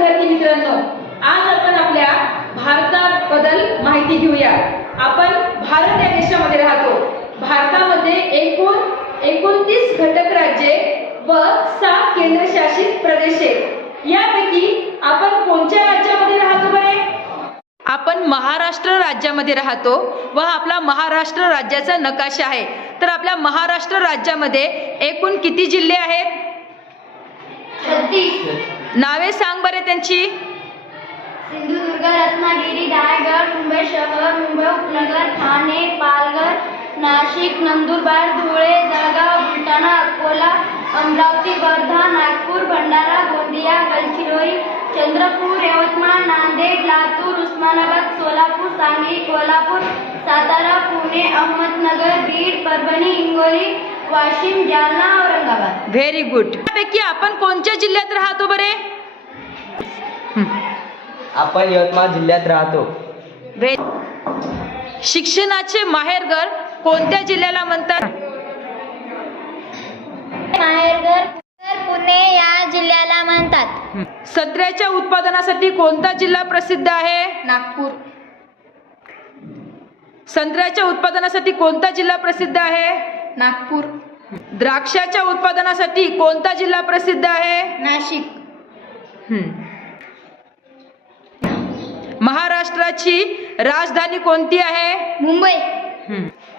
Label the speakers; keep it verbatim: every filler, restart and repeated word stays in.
Speaker 1: विद्यार्थी मित्रांनो, आज आपण आपल्या भारताबद्दल माहिती घेऊया। आपण भारत या देशामध्ये राहतो। भारतामध्ये एकूण एकोणतीस घटक राज्ये व सहा केंद्रशासित प्रदेश आहेत। यापैकी आपण कोणत्या राज्यामध्ये राहतो बरे? आपण महाराष्ट्र राज्यामध्ये राहतो व आपला महाराष्ट्र राज्याचा नकाशा आहे। तर आपल्या महाराष्ट्र राज्यामध्ये एकूण किती जिल्हे आहेत?
Speaker 2: छत्तीस।
Speaker 1: नावे सांग बरे त्यांची।
Speaker 2: सिंधुदुर्ग, रत्नागिरी, रायगड, मुंबई शहर, मुंबई उपनगर, ठाणे, पालघर, नाशिक, नंदुरबार, धुळे, जळगाव, बुलढाणा, अकोला, अमरावती, वर्धा, नागपूर, भंडारा, गोंदिया, गडचिरोली, चंद्रपूर, यवतमाळ, नांदेड, लातूर, उस्मानाबाद, सोलापूर, सांगली, कोल्हापूर, सातारा, पुणे, अहमदनगर, बीड, परभणी, हिंगोली, वाशिम, जालना, औरंगाबाद।
Speaker 1: Very good. त्यापैकी आपण कोणत्या जिल्ह्यात राहतो बरे?
Speaker 3: आपण यवतमाळ जिल्ह्यात राहतो।
Speaker 1: शिक्षणाचे माहेरघर कोणत्या जिल्ह्याला म्हणतात?
Speaker 2: माहेरघर पुणे या जिल्ह्याला म्हणतात।
Speaker 1: संत्र्याच्या उत्पादनासाठी कोणता जिल्हा प्रसिद्ध आहे?
Speaker 2: नागपूर।
Speaker 1: संत्र्याच्या उत्पादनासाठी कोणता जिल्हा प्रसिद्ध आहे?
Speaker 2: नागपूर।
Speaker 1: द्राक्षाच्या उत्पादनासाठी कोणता जिल्हा प्रसिद्ध आहे?
Speaker 2: नाशिक।
Speaker 1: महाराष्ट्राची राजधानी कोणती आहे?
Speaker 2: मुंबई।